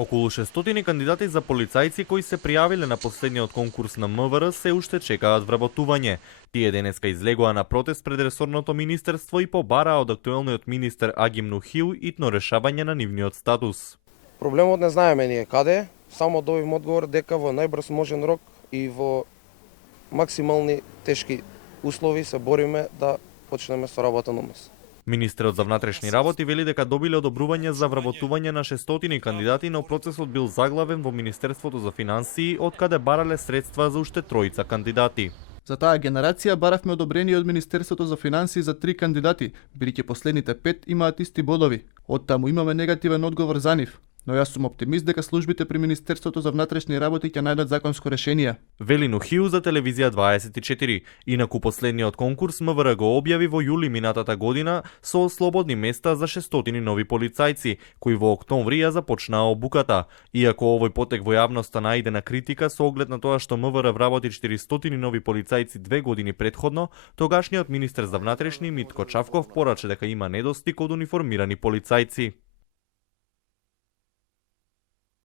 Околу 600 кандидати за полицајци кои се пријавиле на последниот конкурс на МВР се уште чекаат вработување. Тие денеска излегоа на протест пред ресорното министерство и побараа од актуелниот министер Агим Нухил итно решавање на нивниот статус. Проблемот не знаеме ние каде е, само добивме одговор дека во најбрз можен рок и во максимални тешки услови се бориме да почнеме со работа на нас. Министерот за внатрешни работи вели дека добиле одобрување за вработување на 600 кандидати, но процесот бил заглавен во Министерството за финансии, од каде барале средства за уште тројца кандидати. За таа генерација баравме одобрение од Министерството за финансии за 3 кандидати, бидејќи последните 5 имаат исти бодови. Оттаму имаме негативен одговор за нив, но јас сум оптимист дека службите при Министерството за внатрешни работи ќе најдат законско решение. Вели Нухил за телевизија 24. Инаку последниот конкурс МВР го објави во јули минатата година со слободни места за 600 нови полицајци, кои во октомври ја започнаа обуката. Иако овој потек во јавноста најде на критика со оглед на тоа што МВР вработи 400 нови полицајци 2 години претходно, тогашниот министер за внатрешни Митко Чавков порача дека има недостиг од униформирани полицајци.